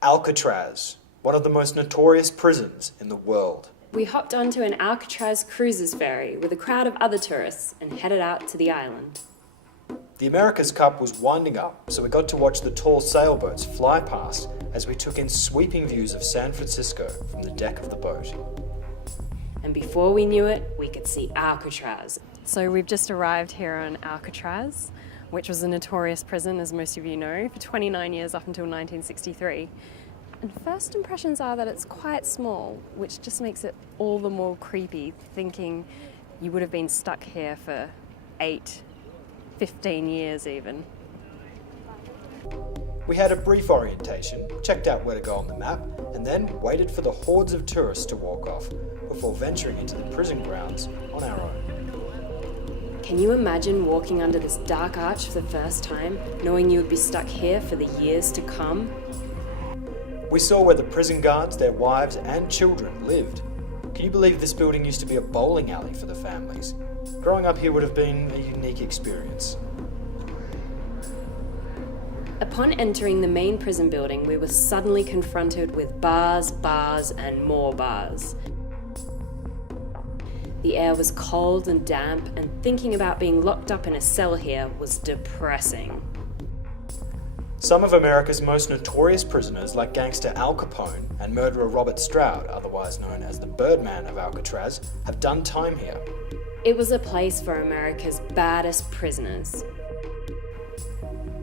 Alcatraz, one of the most notorious prisons in the world. We hopped onto an Alcatraz cruises ferry with a crowd of other tourists and headed out to the island. The America's Cup was winding up, so we got to watch the tall sailboats fly past as we took in sweeping views of San Francisco from the deck of the boat. And before we knew it, we could see Alcatraz. So we've just arrived here on Alcatraz, which was a notorious prison, as most of you know, for 29 years up until 1963. And first impressions are that it's quite small, which just makes it all the more creepy, thinking you would have been stuck here for 8, 15 years even. We had a brief orientation, checked out where to go on the map, and then waited for the hordes of tourists to walk off before venturing into the prison grounds on our own. Can you imagine walking under this dark arch for the first time, knowing you would be stuck here for the years to come? We saw where the prison guards, their wives and children lived. Can you believe this building used to be a bowling alley for the families? Growing up here would have been a unique experience. Upon entering the main prison building, we were suddenly confronted with bars, and more bars. The air was cold and damp, and thinking about being locked up in a cell here was depressing. Some of America's most notorious prisoners, like gangster Al Capone and murderer Robert Stroud, otherwise known as the Birdman of Alcatraz, have done time here. It was a place for America's baddest prisoners.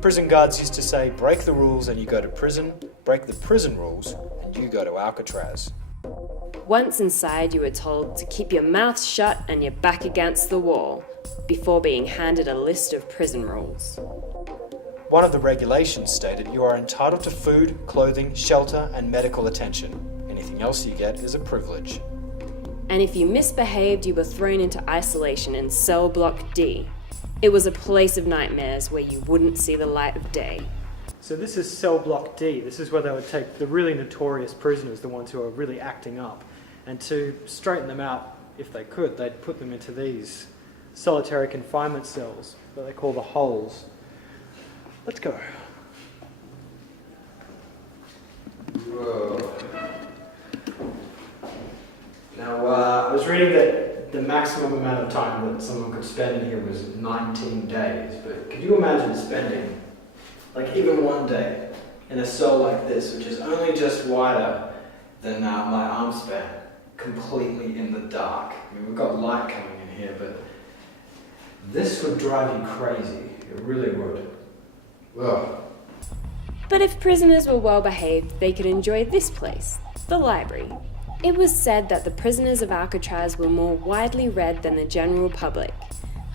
Prison guards used to say, break the rules and you go to prison, break the prison rules and you go to Alcatraz. Once inside, you were told to keep your mouth shut and your back against the wall, before being handed a list of prison rules. One of the regulations stated you are entitled to food, clothing, shelter, and medical attention. Anything else you get is a privilege. And if you misbehaved, you were thrown into isolation in Cellblock D. It was a place of nightmares where you wouldn't see the light of day. So this is Cellblock D. This is where they would take the really notorious prisoners, the ones who are really acting up, and to straighten them out, if they could, they'd put them into these solitary confinement cells that they call the holes. Let's go. Whoa. Now, I was reading that the maximum amount of time that someone could spend in here was 19 days, but could you imagine spending, like even one day, in a cell like this, which is only just wider than my arm span, completely in the dark? I mean, we've got light coming in here, but this would drive you crazy. It really would. Ugh. But if prisoners were well behaved, they could enjoy this place, the library. It was said that the prisoners of Alcatraz were more widely read than the general public.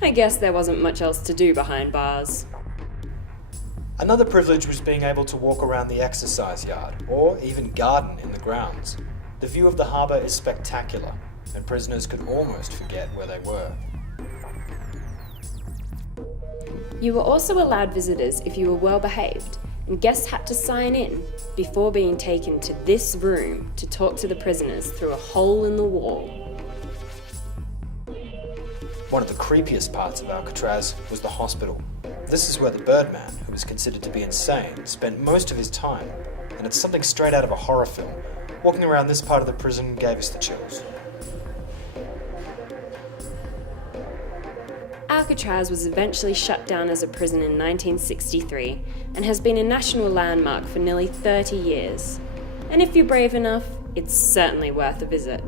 I guess there wasn't much else to do behind bars. Another privilege was being able to walk around the exercise yard, or even garden in the grounds. The view of the harbour is spectacular, and prisoners could almost forget where they were. You were also allowed visitors if you were well behaved, and guests had to sign in before being taken to this room to talk to the prisoners through a hole in the wall. One of the creepiest parts of Alcatraz was the hospital. This is where the Birdman, who was considered to be insane, spent most of his time, and it's something straight out of a horror film. Walking around this part of the prison gave us the chills. Alcatraz was eventually shut down as a prison in 1963 and has been a national landmark for nearly 30 years. And if you're brave enough, it's certainly worth a visit.